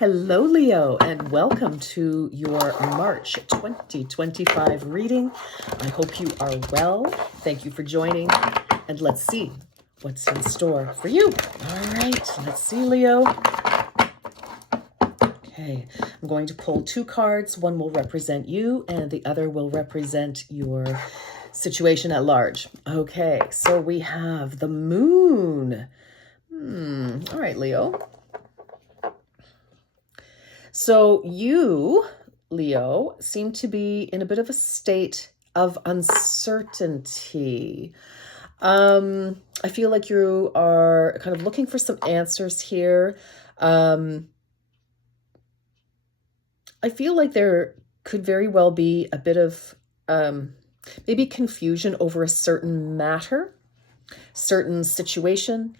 Hello, Leo, and welcome to your March 2025 reading. I hope you are well. Thank you for joining, and let's see what's in store for you. All right, let's see, Leo. Okay, I'm going to pull two cards. One will represent you, and the other will represent your situation at large. Okay, so we have the moon. All right, Leo. So you, Leo, seem to be in a bit of a state of uncertainty. I feel like you are kind of looking for some answers here. I feel like there could very well be a bit of maybe confusion over a certain matter, certain situation.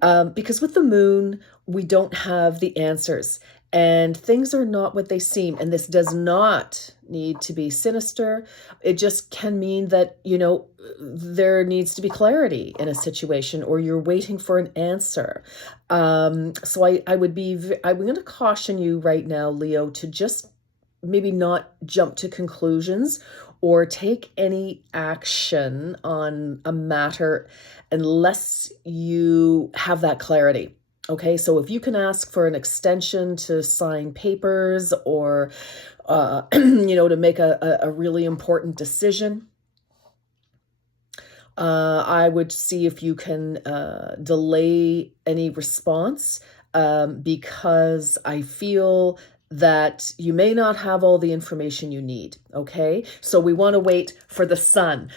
Because with the moon, we don't have the answers and things are not what they seem. And this does not need to be sinister. It just can mean that, there needs to be clarity in a situation or you're waiting for an answer. So I'm going to caution you right now, Leo, to just maybe not jump to conclusions or take any action on a matter unless you have that clarity. Okay, so if you can ask for an extension to sign papers or, to make a really important decision, I would see if you can delay any response because I feel that you may not have all the information you need. Okay, so we want to wait for the sun.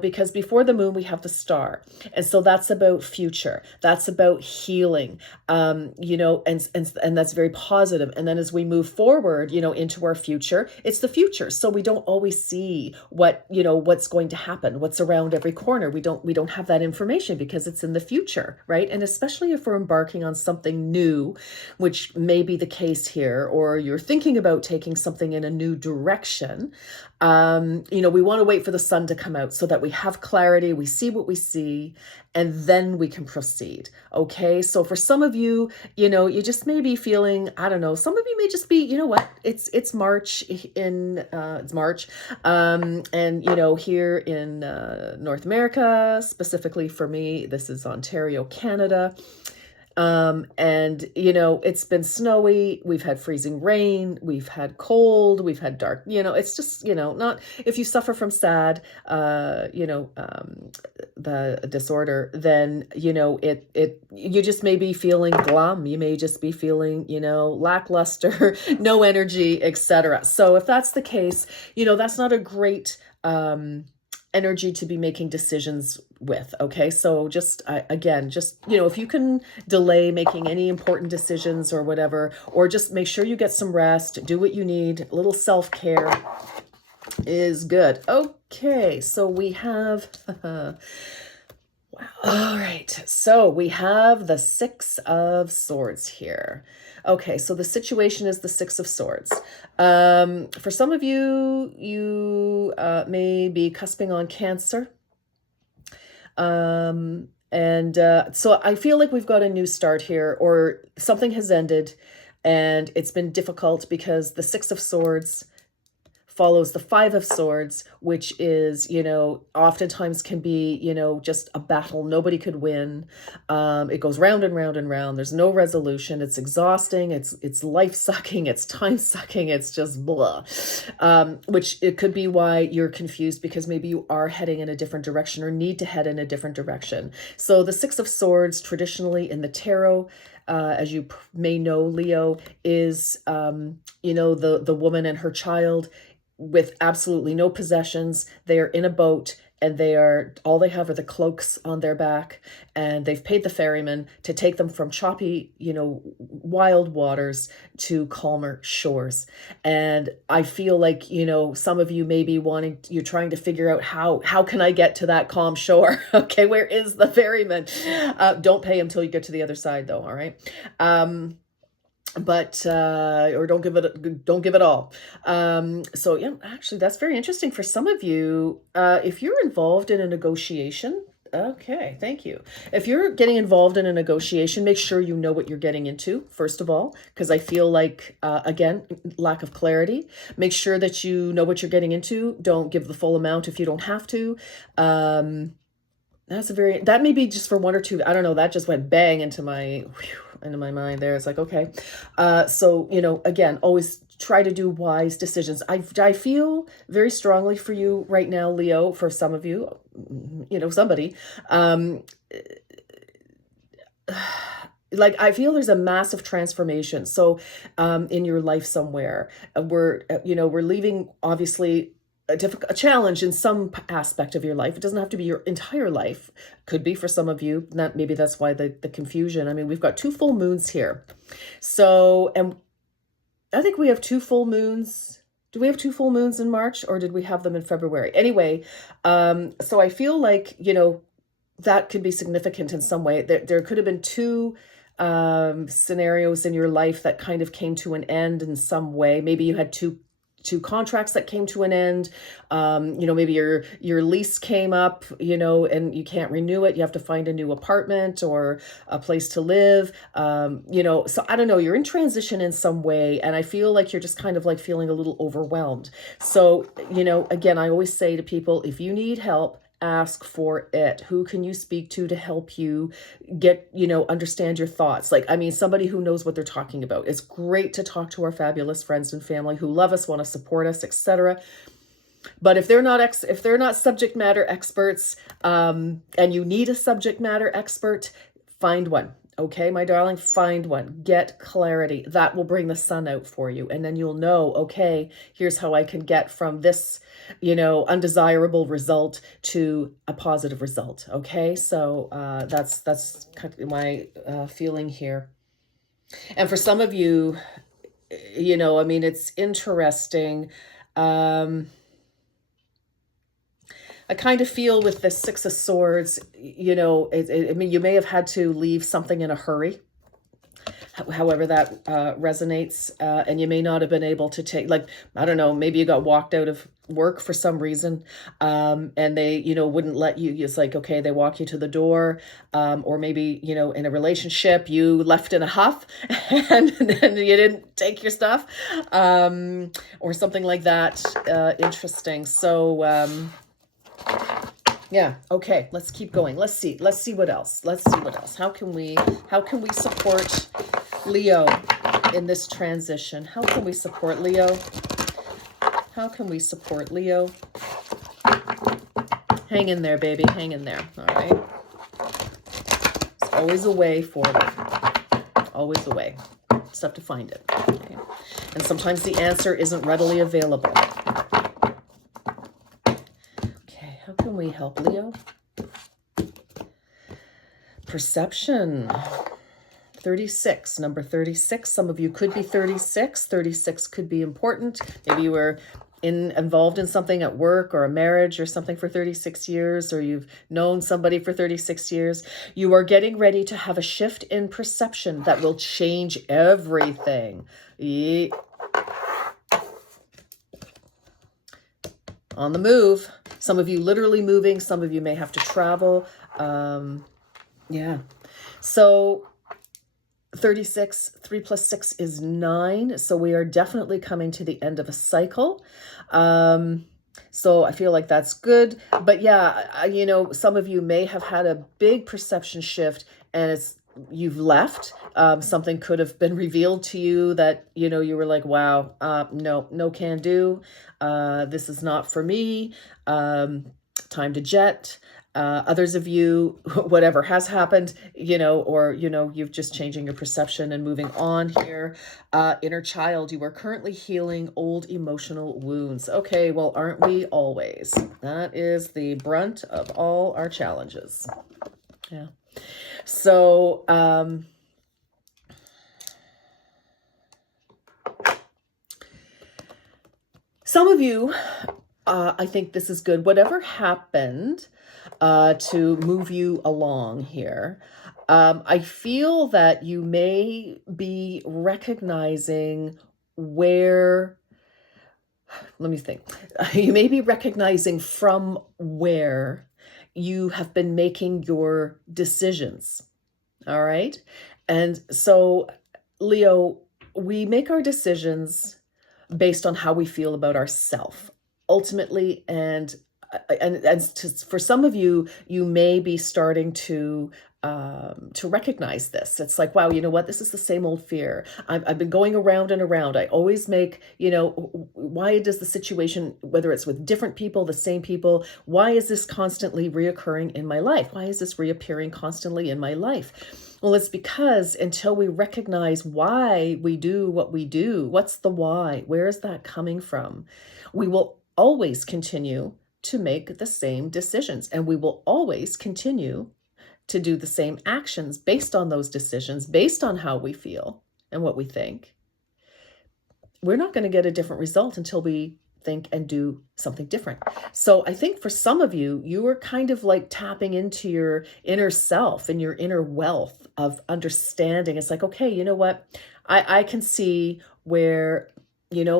Because before the moon we have the star, and so that's about future. That's about healing. And that's very positive. And then as we move forward, into our future, it's the future. So we don't always see what's going to happen, what's around every corner. We don't have that information because it's in the future, right? And especially if we're embarking on something new, which may be the case here, or you're thinking about taking something in a new direction. We want to wait for the sun to come out so that we have clarity, we see what we see, and then we can proceed. Okay. So for some of you, you just may be feeling, I don't know, some of you may just be, it's March it's March. And here in North America, specifically for me, this is Ontario, Canada. It's been snowy, we've had freezing rain, we've had cold, we've had dark, it's just, not, if you suffer from SAD, the disorder, then, you just may be feeling glum. You may just be feeling, lackluster, no energy, etc. So if that's the case, that's not a great, energy to be making decisions with. Okay. So just, if you can delay making any important decisions or whatever, or just make sure you get some rest, do what you need. A little self-care is good. Okay. So we have, wow. All right. So we have the Six of Swords here. Okay, so the situation is the Six of Swords. For some of you, you may be cusping on Cancer. So I feel like we've got a new start here, or something has ended and it's been difficult because the Six of Swords follows the Five of Swords, which is, oftentimes can be, just a battle. Nobody could win. It goes round and round and round. There's no resolution. It's exhausting. It's life-sucking. It's time-sucking. It's just blah. Which it could be why you're confused, because maybe you are heading in a different direction or need to head in a different direction. So the Six of Swords, traditionally in the tarot, as you may know, Leo, is, the woman and her child with absolutely no possessions. They are in a boat and all they have are the cloaks on their back, and they've paid the ferryman to take them from choppy, wild waters to calmer shores. And I feel like, some of you may be you're trying to figure out how can I get to that calm shore? Okay. Where is the ferryman? Don't pay him till you get to the other side though. All right. Or don't give it all. So yeah, actually that's very interesting for some of you. If you're involved in a negotiation, Okay, thank you. If you're getting involved in a negotiation, make sure you know what you're getting into, first of all, because I feel like, again, lack of clarity. Make sure that you know what you're getting into. Don't give the full amount if you don't have to. That may be just for one or two. I don't know. That just went bang into my mind there. It's like, okay. So, again, always try to do wise decisions. I feel very strongly for you right now, Leo, for some of you, somebody, like I feel there's a massive transformation. So, in your life somewhere, we're leaving obviously a challenge in some aspect of your life. It doesn't have to be your entire life. Could be for some of you. Maybe that's why the confusion. I mean, we've got 2 full moons here. So, and I think we have 2 full moons. Do we have 2 full moons in March, or did we have them in February? Anyway, so I feel like, that could be significant in some way. There could have been 2 scenarios in your life that kind of came to an end in some way. Maybe you had two contracts that came to an end. Maybe your lease came up, and you can't renew it. You have to find a new apartment or a place to live. So I don't know, you're in transition in some way. And I feel like you're just kind of like feeling a little overwhelmed. So, again, I always say to people, if you need help, ask for it. Who can you speak to help you get, understand your thoughts? Like, I mean, somebody who knows what they're talking about. It's great to talk to our fabulous friends and family who love us, want to support us, etc. But if they're not subject matter experts, and you need a subject matter expert, find one. Okay, my darling, find one. Get clarity. That will bring the sun out for you. And then you'll know, okay, here's how I can get from this, undesirable result to a positive result. Okay, so that's kind of my feeling here. And for some of you, I mean, it's interesting. I kind of feel with the 6 of Swords, I mean, you may have had to leave something in a hurry, however that resonates, and you may not have been able to take, like, I don't know, maybe you got walked out of work for some reason, and they, wouldn't let you. It's like, okay, they walk you to the door, or maybe, in a relationship, you left in a huff and then you didn't take your stuff, or something like that. Interesting. So, yeah. Okay. Let's keep going. Let's see what else. How can we support Leo in this transition? How can we support Leo? Hang in there, baby. Hang in there. All right. There's always a way forward. Always a way. Just have to find it. Okay. And sometimes the answer isn't readily available. How can we help Leo? Perception. 36, number 36. Some of you could be 36. 36 could be important. Maybe you were involved in something at work or a marriage or something for 36 years, or you've known somebody for 36 years. You are getting ready to have a shift in perception that will change everything. On the move. Some of you literally moving. Some of you may have to travel. Yeah. So 36, 3 plus 6 is 9. So we are definitely coming to the end of a cycle. So I feel like that's good. But yeah, some of you may have had a big perception shift, and you've left. Something could have been revealed to you that, you were like, wow, no can do. This is not for me. Time to jet. Others of you, whatever has happened, or, you've just changing your perception and moving on here. Inner child, you are currently healing old emotional wounds. Okay, well, aren't we always? That is the brunt of all our challenges. Yeah. So, some of you, I think this is good. Whatever happened to move you along here, I feel that you may be recognizing where, let me think. You may be recognizing from where you have been making your decisions. All right. And so, Leo, we make our decisions based on how we feel about ourselves ultimately. For some of you, you may be starting to recognize this. It's like, wow, you know what? This is the same old fear. I've been going around and around. I always make, why does the situation, whether it's with different people, the same people, why is this constantly reoccurring in my life? Why is this reappearing constantly in my life? Well, it's because until we recognize why we do what we do, what's the why? Where is that coming from? We will always continue to make the same decisions, and we will always continue to do the same actions based on those decisions, based on how we feel and what we think. We're not going to get a different result until we think and do something different. So I think for some of you, you are kind of like tapping into your inner self and your inner wealth of understanding. It's like, okay, you know what? I can see where,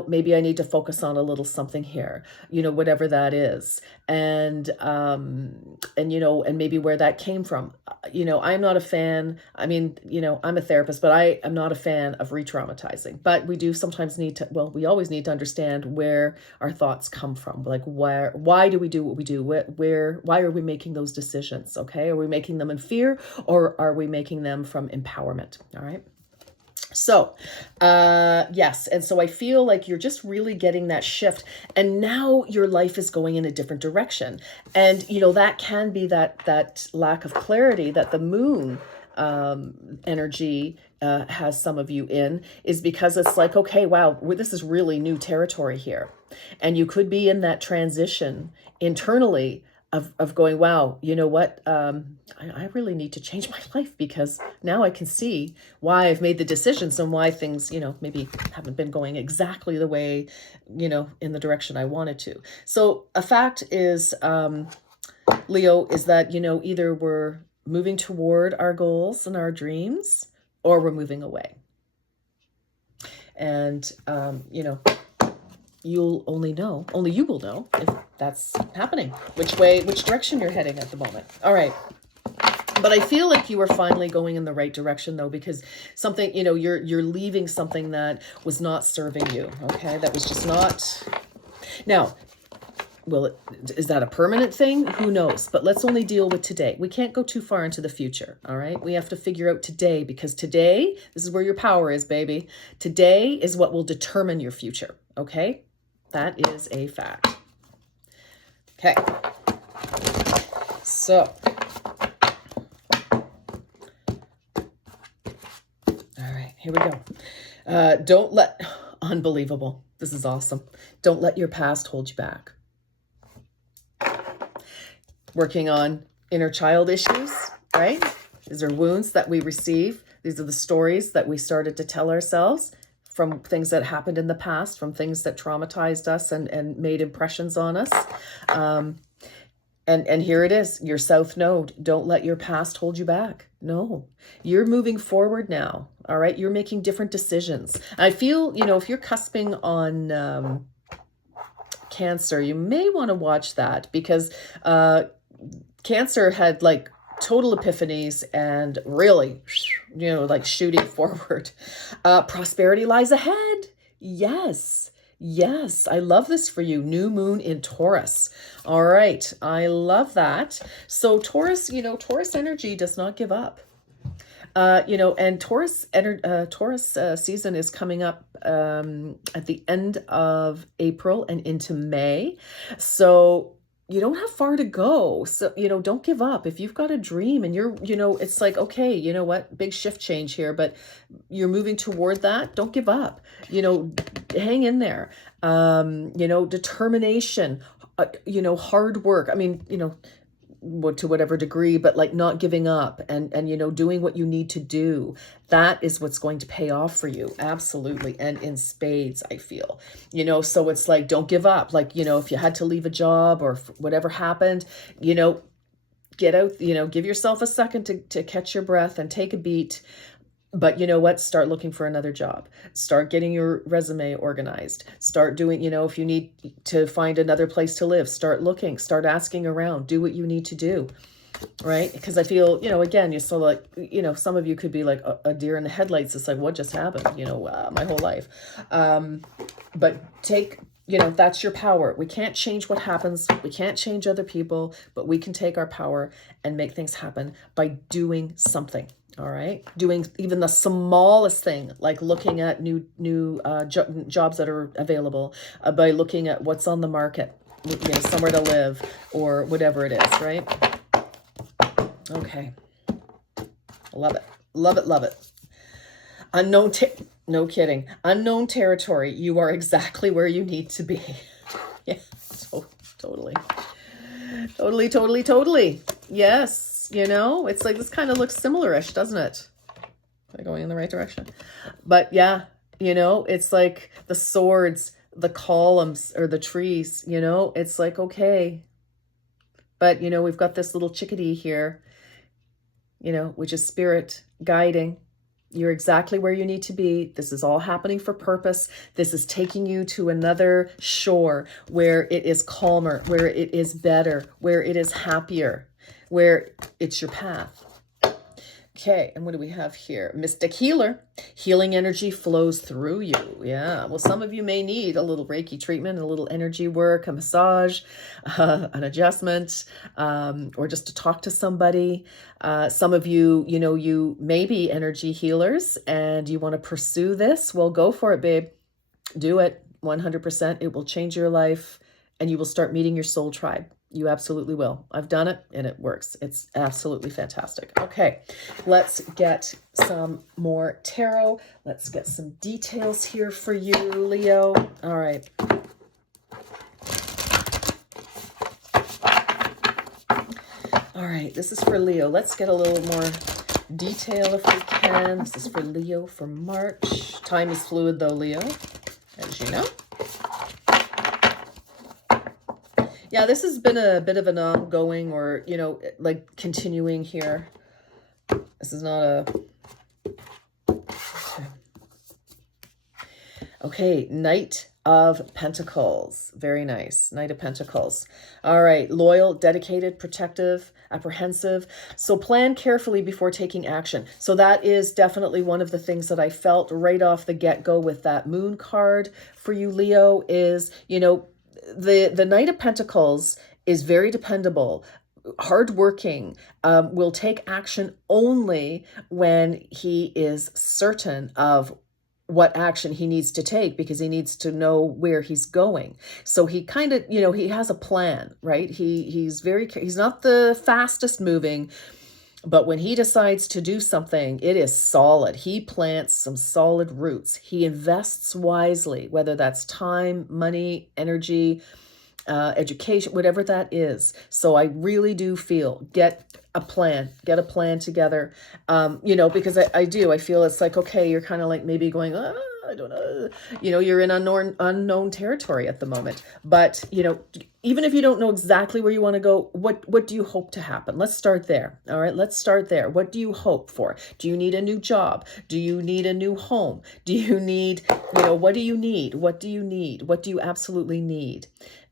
maybe I need to focus on a little something here, whatever that is. And maybe where that came from. I'm not a fan. I mean, I'm a therapist, but I am not a fan of re-traumatizing. But we do sometimes we always need to understand where our thoughts come from. Like, why do we do what we do? Why are we making those decisions? Okay. Are we making them in fear, or are we making them from empowerment? All right. So, yes. And so I feel like you're just really getting that shift, and now your life is going in a different direction. And, that can be that lack of clarity that the moon, energy, has some of you in, is because it's like, okay, wow, this is really new territory here. And you could be in that transition internally of going, wow, you know what? I really need to change my life, because now I can see why I've made the decisions and why things, maybe haven't been going exactly the way, in the direction I wanted to. So a fact is, Leo, is that, either we're moving toward our goals and our dreams, or we're moving away. And, only you will know if that's happening, which direction you're heading at the moment. All right. But I feel like you are finally going in the right direction, though, because something, you're leaving something that was not serving you. Okay. That was just not. Now, is that a permanent thing? Who knows? But let's only deal with today. We can't go too far into the future. All right. We have to figure out today, because today, this is where your power is, baby. Today is what will determine your future. Okay. That is a fact. Okay. So, all right, here we go. Unbelievable. This is awesome. Don't let your past hold you back. Working on inner child issues, right? These are wounds that we receive. These are the stories that we started to tell ourselves from things that happened in the past, from things that traumatized us and made impressions on us. And here it is, your South Node. Don't let your past hold you back. No, you're moving forward now. All right. You're making different decisions. I feel, if you're cusping on Cancer, you may want to watch that, because Cancer had like total epiphanies and really, like shooting forward. Prosperity lies ahead. Yes. Yes, I love this for you. New moon in Taurus. All right, I love that. So Taurus, Taurus energy does not give up. And Taurus season is coming up at the end of April and into May. So you don't have far to go. So, don't give up. If you've got a dream and you're, it's like, okay, you know what, big shift change here, but you're moving toward that. Don't give up, hang in there. Determination, hard work. I mean, to whatever degree, but like not giving up and doing what you need to do. That is what's going to pay off for you. Absolutely. And in spades, I feel, so it's like, don't give up. Like, if you had to leave a job or whatever happened, get out, give yourself a second to catch your breath and take a beat. But you know what? Start looking for another job. Start getting your resume organized. Start doing, if you need to find another place to live, start looking, start asking around, do what you need to do. Right? Because I feel, again, you're so like, some of you could be like a deer in the headlights. It's like, what just happened? My whole life. But take, that's your power. We can't change what happens. We can't change other people, but we can take our power and make things happen by doing something. All right. Doing even the smallest thing, like looking at new jobs that are available, by looking at what's on the market, somewhere to live or whatever it is. Right. Okay. Love it. Love it. Love it. No kidding. Unknown territory. You are exactly where you need to be. Yeah. Totally. Totally. Yes. It's like this kind of looks similar-ish, doesn't it? Am I going in the right direction? But yeah, it's like the swords, the columns, or the trees, it's like, okay. But, we've got this little chickadee here, which is spirit guiding. You're exactly where you need to be. This is all happening for purpose. This is taking you to another shore where it is calmer, where it is better, where it is happier, where it's your path. Okay, and what do we have here? Mystic healer. Healing energy flows through you. Yeah, well, some of you may need a little Reiki treatment, a little energy work, a massage, an adjustment, or just to talk to somebody. Some of you, you may be energy healers and you want to pursue this. Well, go for it, babe. Do it 100%. It will change your life and you will start meeting your soul tribe. You absolutely will. I've done it and it works. It's absolutely fantastic. Okay, let's get some more tarot. Let's get some details here for you, Leo. All right. All right, this is for Leo. Let's get a little more detail if we can. This is for Leo for March. Time is fluid though, Leo, as you know. Yeah, this has been a bit of an ongoing or, like continuing here. This is not a... Okay, Knight of Pentacles. Very nice. Knight of Pentacles. All right, loyal, dedicated, protective, apprehensive. So plan carefully before taking action. So that is definitely one of the things that I felt right off the get-go with that moon card for you, Leo, is, the Knight of Pentacles is very dependable, hardworking, will take action only when he is certain of what action he needs to take because he needs to know where he's going. So he kind of, he has a plan, right? He's not the fastest moving, but when he decides to do something, it is solid. He plants some solid roots. He invests wisely, whether that's time, money, energy, education, whatever that is. So I really do feel get a plan together. Because I feel it's like, okay, you're kind of like maybe going, I don't know, you're in unknown territory at the moment, but even if you don't know exactly where you want to go, what do you hope to happen? Let's start there. All right, let's start there. What do you hope for? Do you need a new job? Do you need a new home? Do you need, what do you need? What do you need? What do you absolutely need?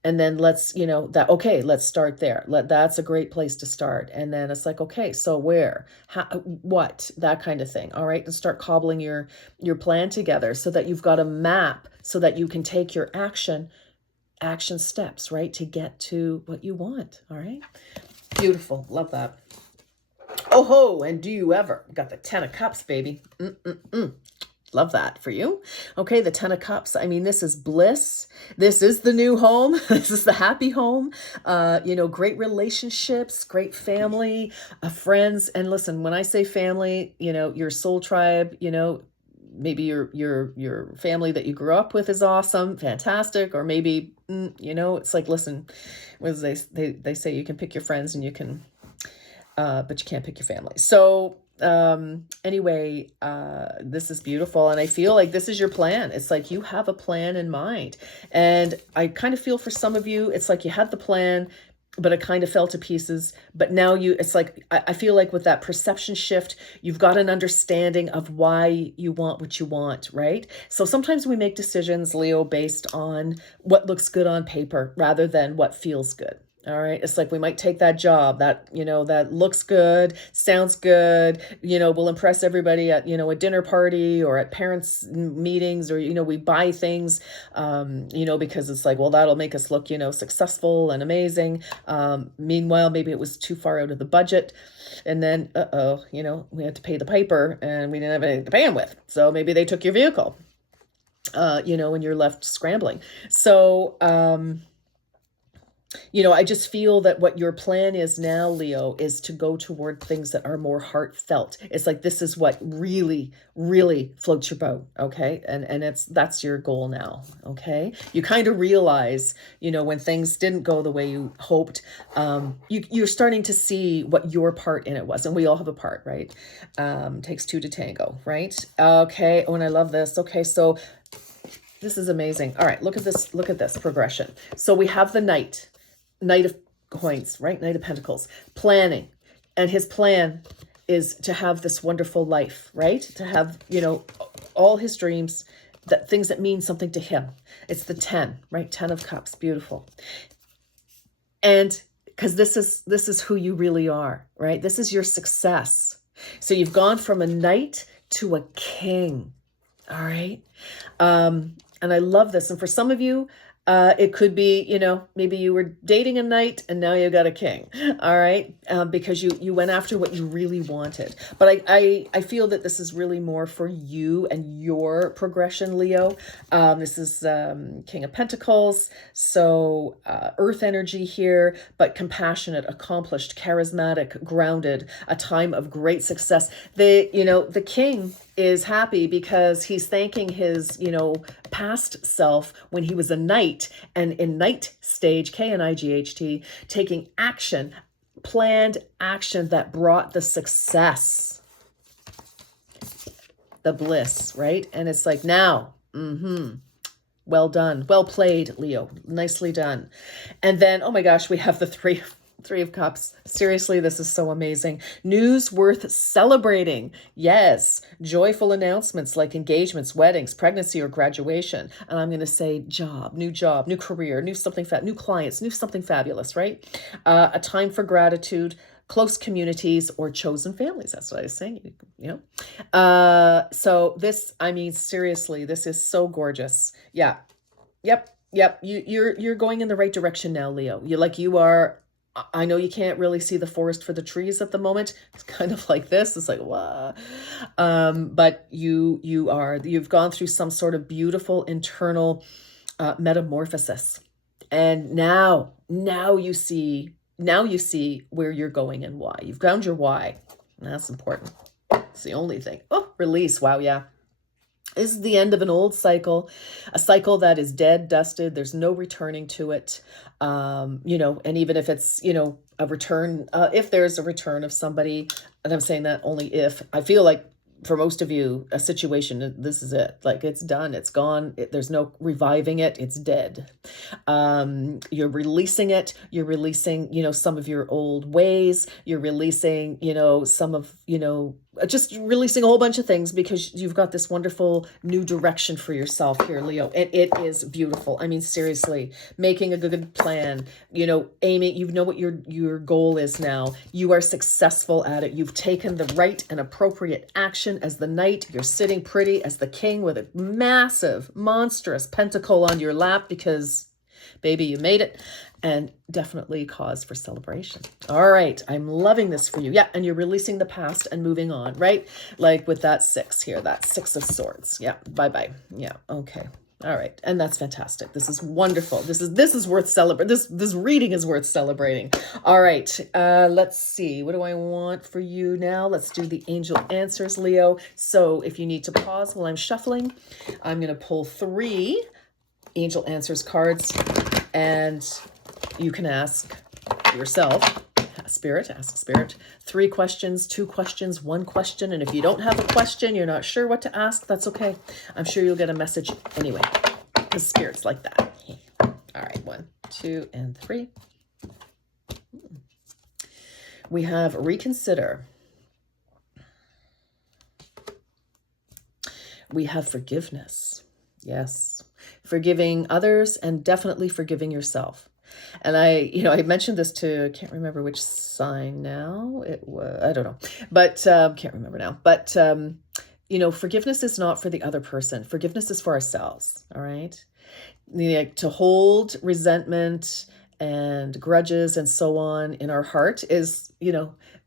And then let's, let's start there. That's a great place to start. And then it's like, okay, so where, how, what, that kind of thing. All right. And start cobbling your plan together so that you've got a map so that you can take your action steps, right, to get to what you want. All right. Beautiful. Love that. Oh ho. And do you ever? Got the 10 of Cups, baby. Love that for you. Okay, the 10 of Cups. I mean, this is bliss. This is the new home. This is the happy home. Great relationships, great family, friends. And listen, when I say family, your soul tribe, maybe your family that you grew up with is awesome, fantastic. Or maybe, it's like, listen, what they say you can pick your friends and you can, but you can't pick your family. So anyway, this is beautiful. And I feel like this is your plan. It's like you have a plan in mind. And I kind of feel for some of you, it's like you had the plan, but it kind of fell to pieces. But now it's like, I feel like with that perception shift, you've got an understanding of why you want what you want, right? So sometimes we make decisions, Leo, based on what looks good on paper rather than what feels good. All right. It's like we might take that job that, that looks good, sounds good, will impress everybody at, a dinner party or at parents' meetings, or, we buy things, because it's like, well, that'll make us look, successful and amazing. Meanwhile, maybe it was too far out of the budget. And then, we had to pay the piper and we didn't have anything to pay them with. So maybe they took your vehicle, and you're left scrambling. So, I just feel that what your plan is now, Leo, is to go toward things that are more heartfelt. It's like, this is what really, really floats your boat. Okay. And that's your goal now. Okay. You kind of realize, when things didn't go the way you hoped, you're starting to see what your part in it was. And we all have a part, right? Takes two to tango, right? Okay. Oh, and I love this. Okay. So this is amazing. All right. Look at this progression. So we have the Knight of Coins, right? Knight of Pentacles, planning. And his plan is to have this wonderful life, right? To have, all his dreams, that things that mean something to him. It's the 10, right? 10 of Cups, beautiful. And because this is who you really are, right? This is your success. So you've gone from a knight to a king, all right? And I love this. And for some of you, it could be, maybe you were dating a knight and now you got a king. All right. Because you went after what you really wanted. But I feel that this is really more for you and your progression, Leo. This is King of Pentacles. So earth energy here, but compassionate, accomplished, charismatic, grounded, a time of great success. The king is happy because he's thanking his, past self when he was a knight, and in knight stage, Knight, taking action, planned action that brought the success, the bliss, right? And it's like, now, well done. Well played, Leo. Nicely done. And then, oh my gosh, we have the Three of Cups. Seriously, this is so amazing. News worth celebrating. Yes. Joyful announcements like engagements, weddings, pregnancy, or graduation. And I'm going to say job, new career, new clients, new something fabulous, right? A time for gratitude, close communities, or chosen families. That's what I was saying, So this, seriously, this is so gorgeous. Yeah. Yep. You're going in the right direction now, Leo. You are. I know you can't really see the forest for the trees at the moment. It's kind of like this. It's like, wow. But you've gone through some sort of beautiful internal metamorphosis. And now you see where you're going and why. You've found your why. And that's important. It's the only thing. Oh, release. Wow. Yeah. This is the end of an old cycle, a cycle that is dead, dusted. There's no returning to it. And even if it's, a return, if there's a return of somebody, and I'm saying that only if, I feel like for most of you, a situation, this is it. Like, it's done, it's gone. There's no reviving it. It's dead. You're releasing it. You're releasing, some of your old ways. You're releasing, some of, just releasing a whole bunch of things because you've got this wonderful new direction for yourself here, Leo. And it is beautiful. Seriously, making a good plan, aiming, what your goal is now. You are successful at it. You've taken the right and appropriate action as the knight. You're sitting pretty as the king with a massive, monstrous pentacle on your lap because, baby, you made it. And definitely cause for celebration. All right. I'm loving this for you. Yeah. And you're releasing the past and moving on, right? Like with that 6 here, that 6 of Swords. Yeah. Bye-bye. Yeah. Okay. All right. And that's fantastic. This is wonderful. This is worth celebrating. This reading is worth celebrating. All right. Let's see. What do I want for you now? Let's do the angel answers, Leo. So if you need to pause while I'm shuffling, I'm going to pull 3 angel answers cards, and you can ask yourself, ask Spirit, 3 questions, 2 questions, 1 question. And if you don't have a question, you're not sure what to ask, that's okay. I'm sure you'll get a message anyway, because Spirit's like that. All right, 1, 2, and 3. We have reconsider. We have forgiveness. Yes. Forgiving others and definitely forgiving yourself. And I mentioned this to, I can't remember which sign now. It was, I don't know, but can't remember now. But, forgiveness is not for the other person. Forgiveness is for ourselves. All right. To hold resentment and grudges and so on in our heart is,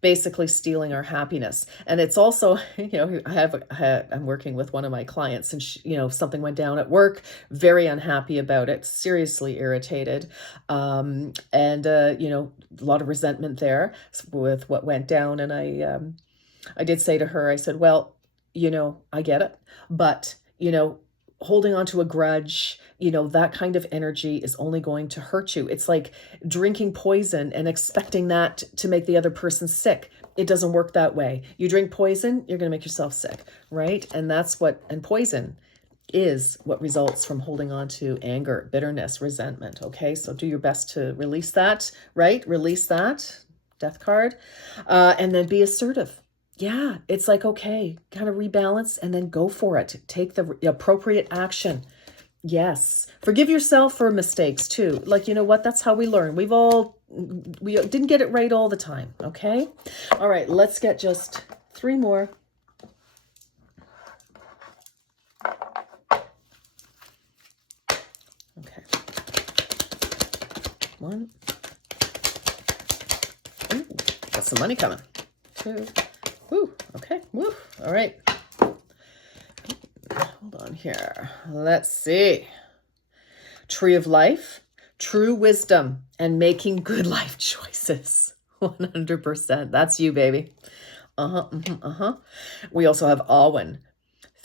basically stealing our happiness. And it's also, I'm working with one of my clients and something went down at work, very unhappy about it, seriously irritated. And a lot of resentment there with what went down. And I did say to her, I said, well, I get it, but, holding on to a grudge, that kind of energy is only going to hurt you. It's like drinking poison and expecting that to make the other person sick. It doesn't work that way. You drink poison, you're going to make yourself sick, right? And poison is what results from holding on to anger, bitterness, resentment, okay? So do your best to release that, right? Release that, death card, and then be assertive. Yeah, it's like, okay, kind of rebalance and then go for it. Take the appropriate action. Yes. Forgive yourself for mistakes too. Like, you know what? That's how we learn. We didn't get it right all the time. Okay. All right. Let's get just 3 more. Okay. 1. Ooh, got some money coming. 2. Woo. Okay. Woo. All right. Hold on here. Let's see. Tree of life, true wisdom, and making good life choices. 100%. That's you, baby. We also have Awen.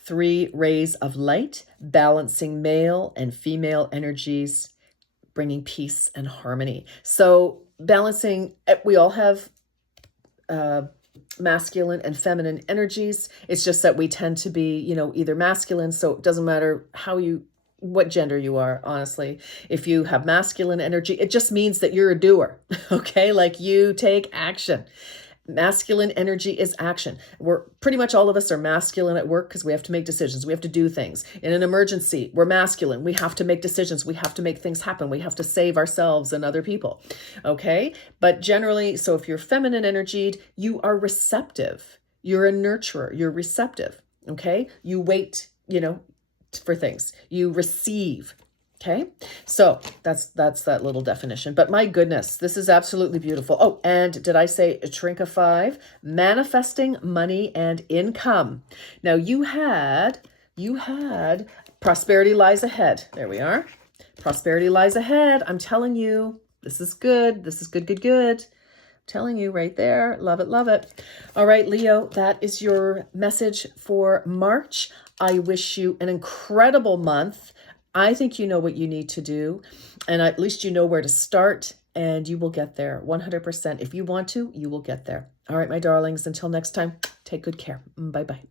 3 rays of light, balancing male and female energies, bringing peace and harmony. So balancing, we all have masculine and feminine energies. It's just that we tend to be, either masculine. So it doesn't matter what gender you are, honestly. If you have masculine energy, it just means that you're a doer. Okay. Like you take action. Masculine energy is action. We're pretty much all of us are masculine at work because we have to make decisions. We have to do things. In an emergency, we're masculine. We have to make decisions. We have to make things happen. We have to save ourselves and other people. Okay. But generally, so if you're feminine energied, you are receptive. You're a nurturer. You're receptive. Okay. You wait, for things. You receive. Okay, so that's that little definition. But my goodness, this is absolutely beautiful. Oh, and did I say a Trinka 5? Manifesting money and income. Now you had prosperity lies ahead. There we are. Prosperity lies ahead. I'm telling you, this is good. This is good, good, good. I'm telling you right there. Love it, love it. All right, Leo, that is your message for March. I wish you an incredible month. I think you know what you need to do, and at least you know where to start, and you will get there 100%. If you want to, you will get there. All right, my darlings, until next time, take good care. Bye-bye.